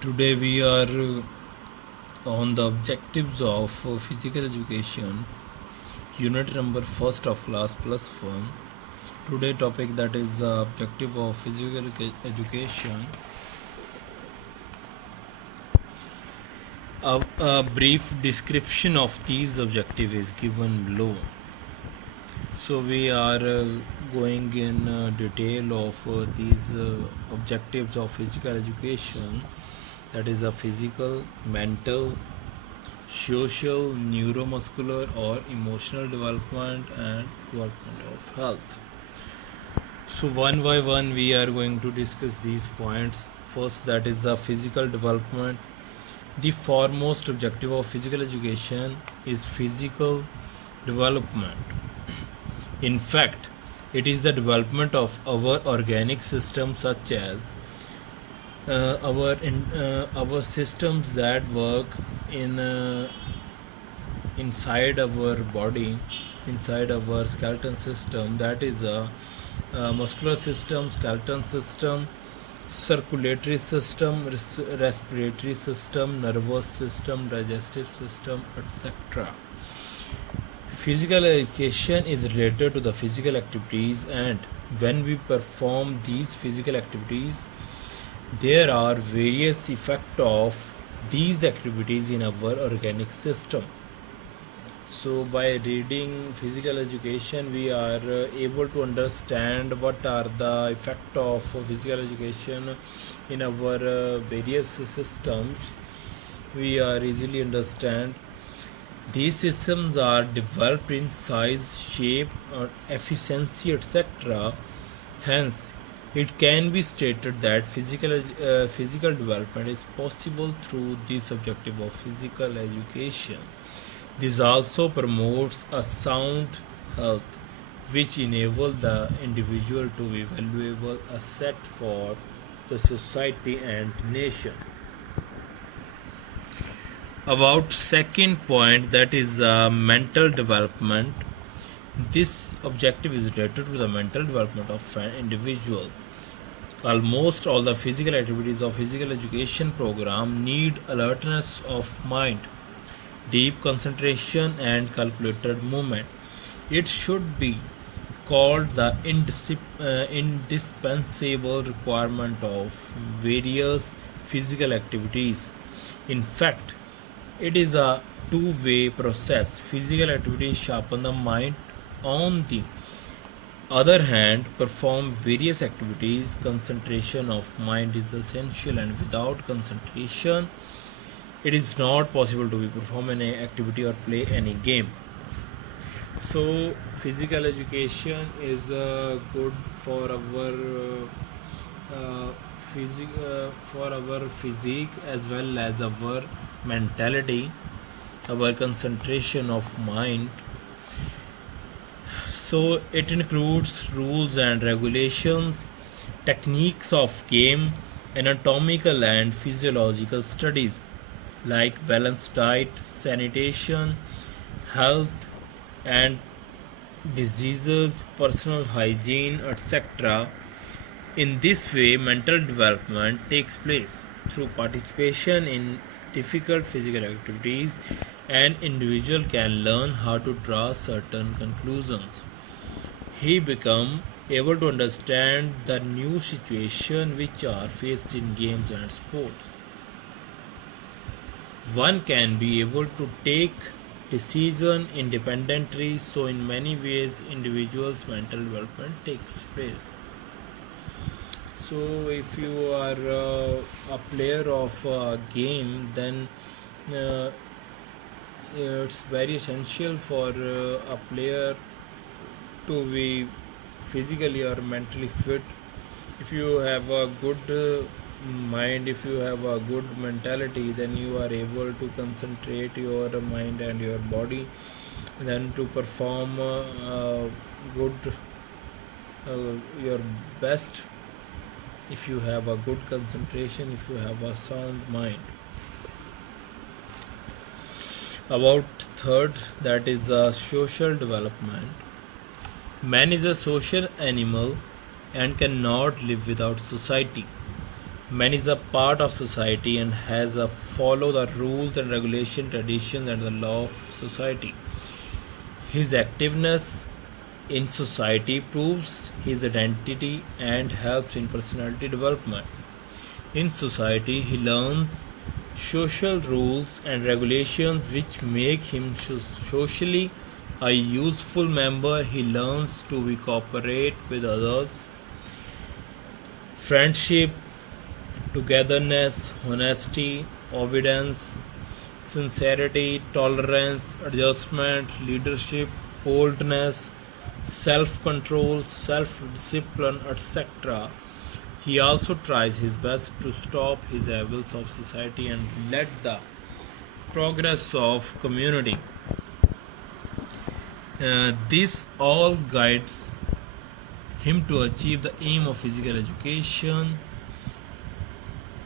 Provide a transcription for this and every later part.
Today we are on the objectives of physical education, unit number first of class plus 1. Today topic that is the objective of physical education. A brief description of these objectives is given below. So we are going in detail of these objectives of physical education, that is a physical, mental, social, neuromuscular or emotional development and development of health. So one by one we are going to discuss these points. First, that is the physical development. The foremost objective of physical education is physical development. In fact, it is the development of our organic systems, such as our systems that work inside our body, inside our skeleton system, that is a muscular system, skeleton system, circulatory system, respiratory system, nervous system, digestive system, etc. Physical education is related to the physical activities, and when we perform these physical activities, there are various effects of these activities in our organic system. So by reading physical education, we are able to understand what are the effects of physical education in our various systems. We are easily understand. These systems are developed in size, shape, efficiency, etc. Hence, it can be stated that physical development is possible through this objective of physical education. This also promotes a sound health, which enables the individual to be valuable asset for the society and nation. About second point, that is mental development. This objective is related to the mental development of an individual. Almost all the physical activities of physical education program need alertness of mind, deep concentration and calculated movement. It should be called the indispensable requirement of various physical activities. In fact, it is a two-way process. Physical activities sharpen the mind. On the other hand, perform various activities. Concentration of mind is essential, and without concentration, it is not possible to perform any activity or play any game. So, physical education is good for our physique as well as our mentality, our concentration of mind. So it includes rules and regulations, techniques of game, anatomical and physiological studies like balanced diet, sanitation, health and diseases, personal hygiene, etc. In this way, mental development takes place. Through participation in difficult physical activities, an individual can learn how to draw certain conclusions. He becomes able to understand the new situations which are faced in games and sports. One can be able to take decision independently. So in many ways, individuals' mental development takes place. So if you are a player of a game, then it's very essential for a player to be physically or mentally fit. If you have a good mind, if you have a good mentality, then you are able to concentrate your mind and your body, then to perform good your best. If you have a good concentration, if you have a sound mind. About third, that is social development. Man is a social animal and cannot live without society. Man is a part of society and has to follow the rules and regulation, traditions, and the law of society. His activeness in society proves his identity and helps in personality development. In society, he learns social rules and regulations which make him socially a useful member. He learns to be cooperate with others, friendship, togetherness, honesty, obedience, sincerity, tolerance, adjustment, leadership, boldness, self control, self discipline, etc. He also tries his best to stop his evils of society and let the progress of community. This all guides him to achieve the aim of physical education.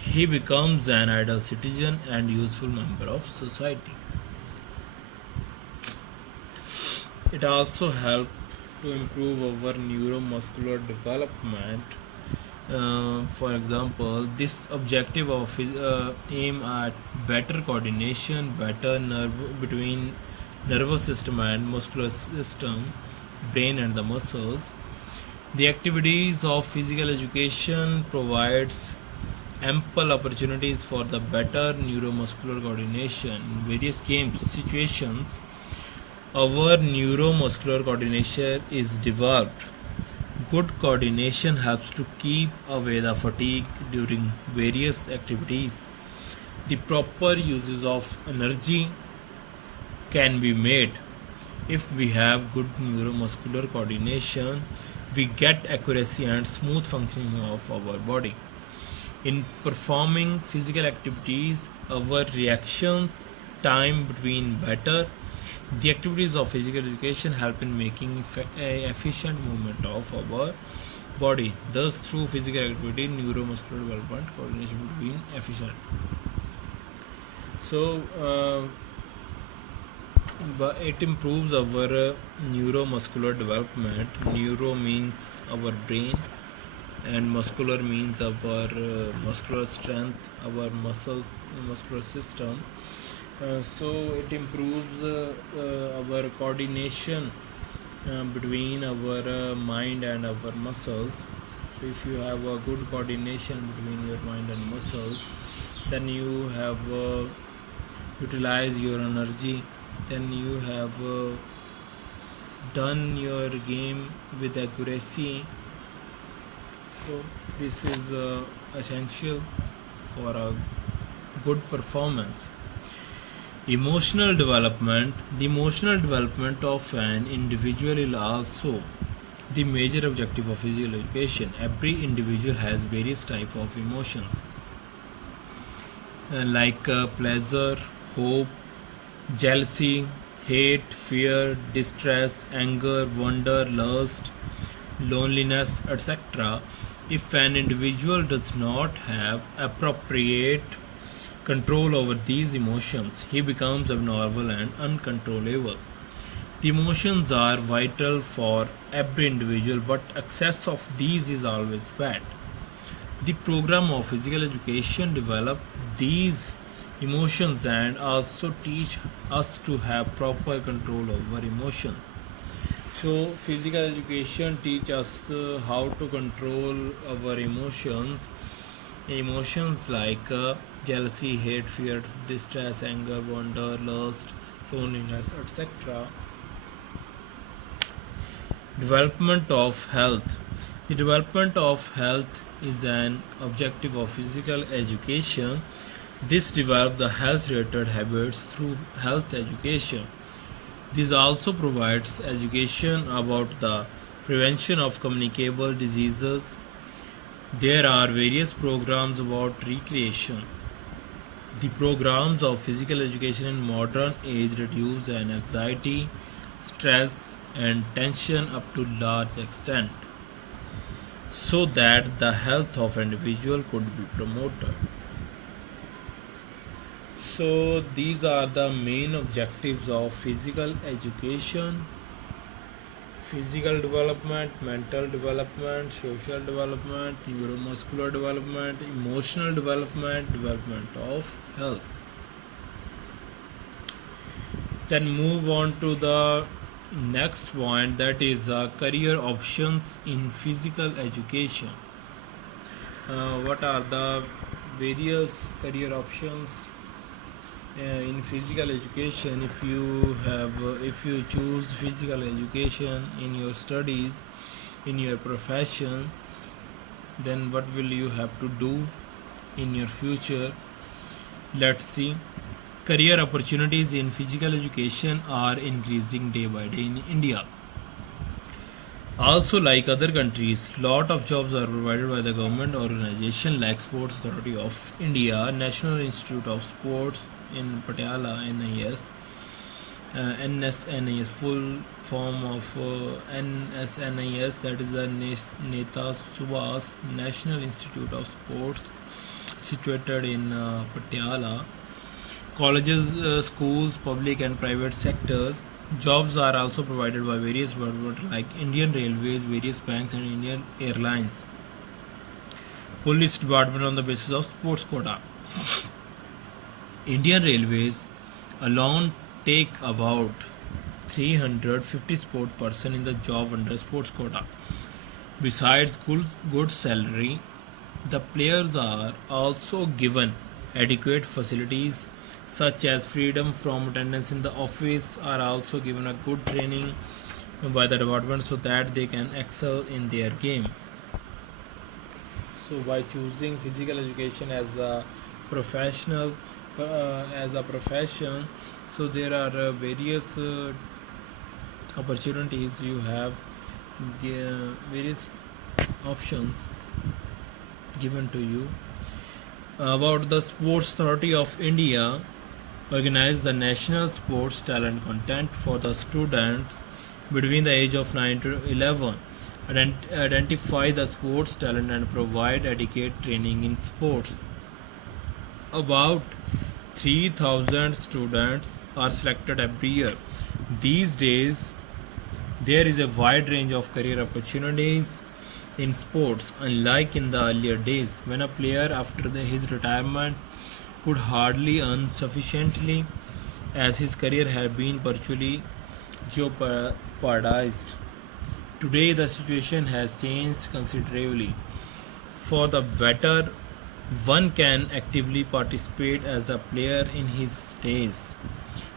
He becomes an ideal citizen and useful member of society. It also helps to improve our neuromuscular development. For example, this objective of aim at better coordination, better between nervous system and muscular system, brain and the muscles. The activities of physical education provides ample opportunities for the better neuromuscular coordination. In various games situations, our neuromuscular coordination is developed. Good coordination helps to keep away the fatigue during various activities. The proper uses of energy can be made. If we have good neuromuscular coordination, we get accuracy and smooth functioning of our body. In performing physical activities, our reactions time between better. The activities of physical education help in making efficient movement of our body. Thus, through physical activity, neuromuscular development, coordination between efficient. So, it improves our neuromuscular development. Neuro means our brain, and muscular means our muscular strength, our muscles, muscular system. So it improves our coordination between our mind and our muscles. So if you have a good coordination between your mind and muscles, then you have utilized your energy, then you have done your game with accuracy. So this is essential for a good performance. Emotional development. The emotional development of an individual is also the major objective of physical education. Every individual has various types of emotions like pleasure, hope, jealousy, hate, fear, distress, anger, wonder, lust, loneliness, etc. If an individual does not have appropriate control over these emotions, he becomes abnormal and uncontrollable. The emotions are vital for every individual, but excess of these is always bad. The program of physical education develop these emotions and also teach us to have proper control over emotions. So physical education teach us how to control our emotions. Emotions like jealousy, hate, fear, distress, anger, wonder, lust, loneliness, etc. Development of health. The development of health is an objective of physical education. This develops the health related habits through health education. This also provides education about the prevention of communicable diseases. There are various programs about recreation. The programs of physical education in modern age reduce anxiety, stress, and tension up to large extent, so that the health of individual could be promoted. So these are the main objectives of physical education. physical development, mental development, social development, neuromuscular development, emotional development, development of health. Then move on to the next point, that is career options in physical education. What are the various career options in physical education? If you choose physical education in your studies, in your profession, then what will you have to do in your future? Let's see. Career opportunities in physical education are increasing day by day in India. Also, like other countries, lot of jobs are provided by the government organization like Sports Authority of India, National Institute of Sports in Patiala, NIS, NSNIS, full form of NSNIS, that is the Neta Subhas National Institute of Sports, situated in Patiala. Colleges, schools, public and private sectors. Jobs are also provided by various providers like Indian Railways, various banks and Indian Airlines. Police Department on the basis of sports quota. Indian Railways alone take about 350 sport person in the job under sports quota. Besides good salary, the players are also given adequate facilities such as freedom from attendance in the office, are also given a good training by the department so that they can excel in their game. So by choosing physical education as a professional as a profession, so there are various opportunities. You have various options given to you. About the Sports Authority of India organize the national sports talent content for the students between the age of 9 to 11, identify the sports talent and provide adequate training in sports. About 3,000 students are selected every year. These days there is a wide range of career opportunities in sports, unlike in the earlier days when a player after his retirement could hardly earn sufficiently as his career had been virtually jeopardized. Today the situation has changed considerably. For the better, one can actively participate as a player in his days,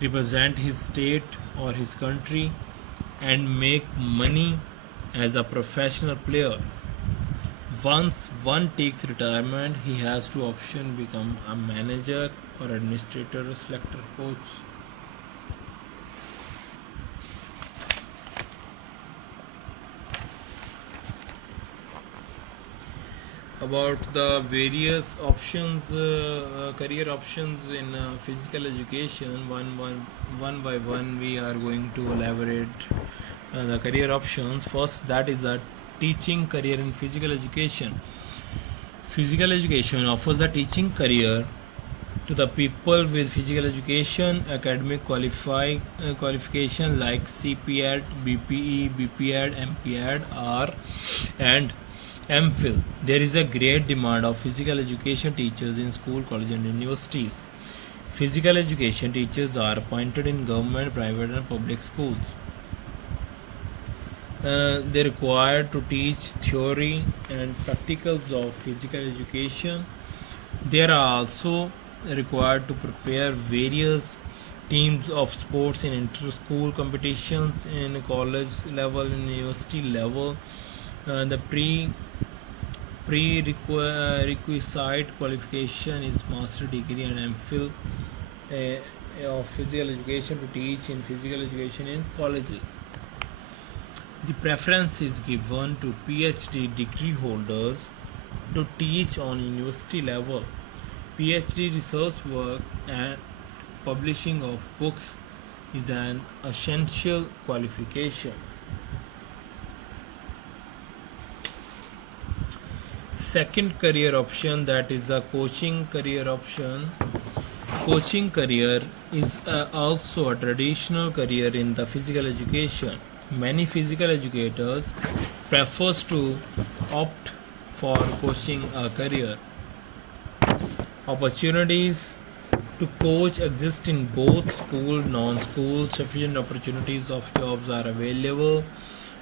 represent his state or his country, and make money as a professional player. Once one takes retirement, he has two options: become a manager or administrator, selector, coach. About the various options, career options in physical education, one by one we are going to elaborate the career options. First, that is a teaching career in physical education. Physical education offers a teaching career to the people with physical education academic qualification like CPED, BPE, BPED, MPED, R, and MPhil. There is a great demand of physical education teachers in school, college, and universities. Physical education teachers are appointed in government, private, and public schools. They are required to teach theory and practicals of physical education. They are also required to prepare various teams of sports in inter-school competitions in college level and university level. The prerequisite qualification is master degree and MPhil of physical education to teach in physical education in colleges. The preference is given to PhD degree holders to teach on university level. PhD research work and publishing of books is an essential qualification. Second career option, that is a coaching career option. Coaching career is also a traditional career in the physical education. many physical educators prefers to opt for coaching a career. Opportunities to coach exist in both school non-school. Sufficient opportunities of jobs are available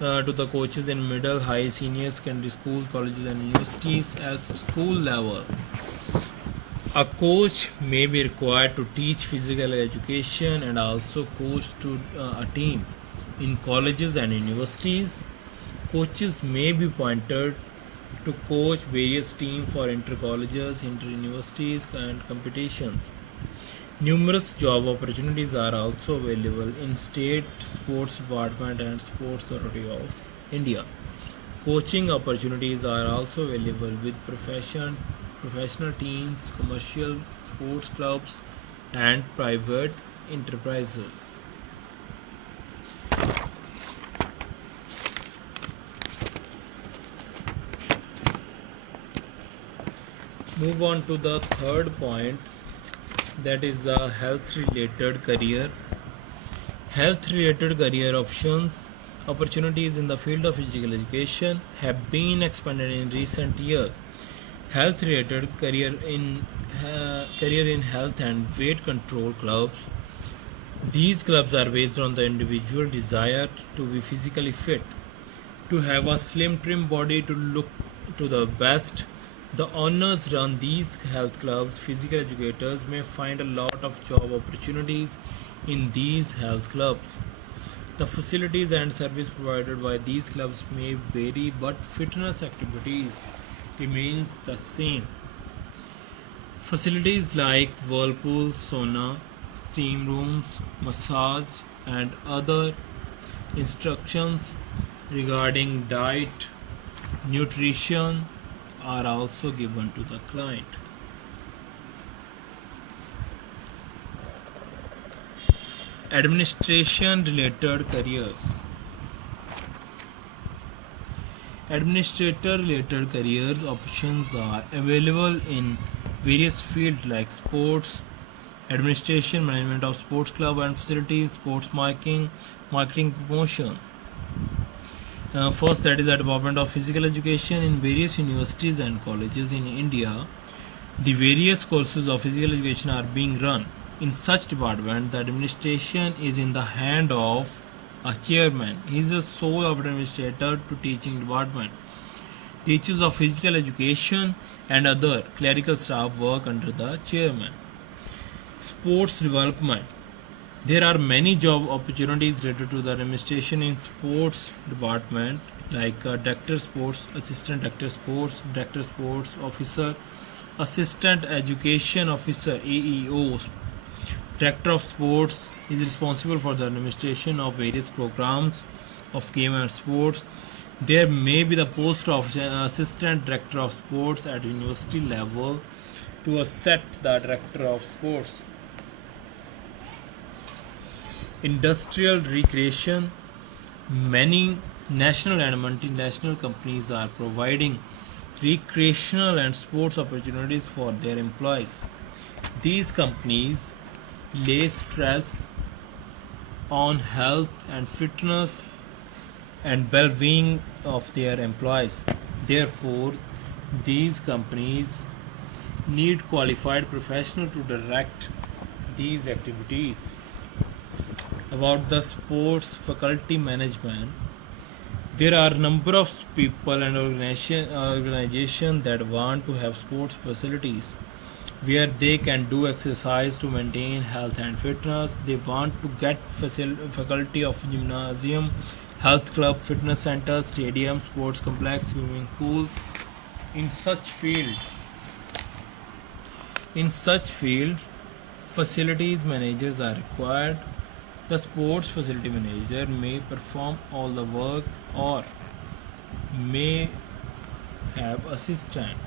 to the coaches in middle, high, senior secondary schools, colleges and universities at school level. A coach may be required to teach physical education and also coach to a team. In colleges and universities, coaches may be appointed to coach various teams for inter-colleges, inter-universities and competitions. Numerous job opportunities are also available in State Sports Department and Sports Authority of India. Coaching opportunities are also available with professional teams, commercial sports clubs, and private enterprises. Move on to the third point, that is a health related career. Health related career opportunities in the field of physical education have been expanded in recent years. Health related career in health and weight control clubs. These clubs are based on the individual desire to be physically fit, to have a slim trim body, to look to the best. The owners run these health clubs. Physical educators may find a lot of job opportunities in these health clubs. The facilities and service provided by these clubs may vary, but fitness activities remains the same. Facilities like whirlpool, sauna, steam rooms, massage and other instructions regarding diet, nutrition are also given to the client. Administration related careers. Administrator related careers options are available in various fields like sports administration, management of sports club and facilities, sports marketing promotion. First, that is the Department of Physical Education. In various universities and colleges in India, the various courses of physical education are being run. In such department, the administration is in the hand of a chairman. He is the sole administrator to teaching department. Teachers of physical education and other clerical staff work under the chairman. Sports development. There are many job opportunities related to the administration in sports department like director sports, assistant director sports officer, assistant education officer AEO. Director of sports is responsible for the administration of various programs of game and sports. There may be the post of assistant director of sports at university level to assist the director of sports. Industrial recreation. Many national and multinational companies are providing recreational and sports opportunities for their employees. These companies lay stress on health and fitness and well-being of their employees. Therefore, these companies need qualified professionals to direct these activities. About the sports faculty management, there are a number of people and organizations that want to have sports facilities where they can do exercise to maintain health and fitness. They want to get faculty of gymnasium, health club, fitness center, stadium, sports complex, swimming pool. In such field, facilities managers are required. The sports facility manager may perform all the work or may have assistant.